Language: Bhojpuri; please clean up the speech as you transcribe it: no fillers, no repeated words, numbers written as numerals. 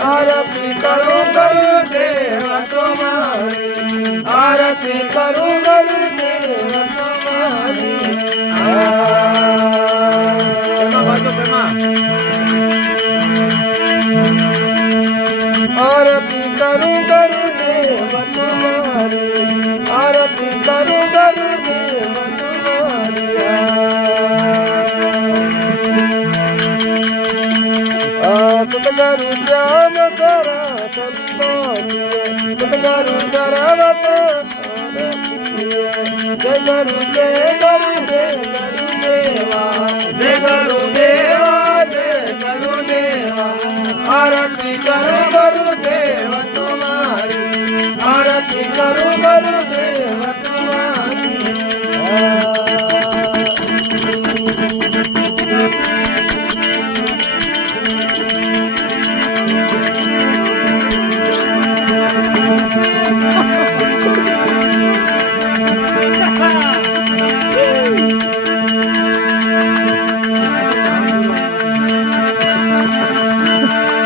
आरती करूं गुरुदेव तुम्हारी, आरती करूं गुरुदेव तुम्हारी। आरती करूं गुरुदेव तुम्हारी, आरती करूं गुरुदेव तुम्हारी। सतगुरु श्याम सरा सतगुरु शरवत जय गुरुदेवा जय गुरुदेवा जय गुरुदेवा। आरती करूं गुरुदेव तुम्हारी, आरती करूं गुरुदेव